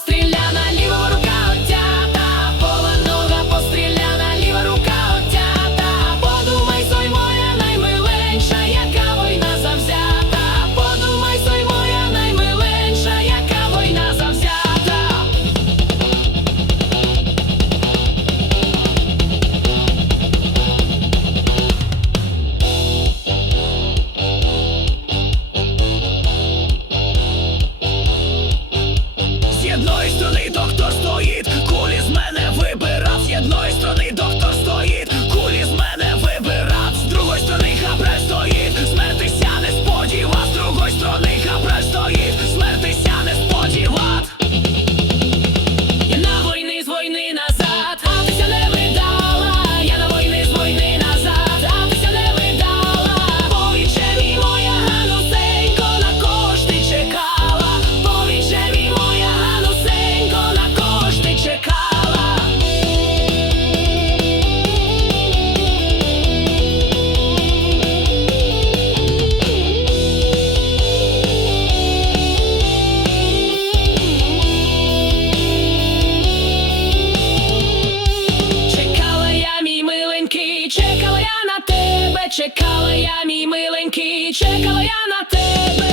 постріляй. noise to leave. на тебе, чекала я, мій миленький, чекала я на тебе.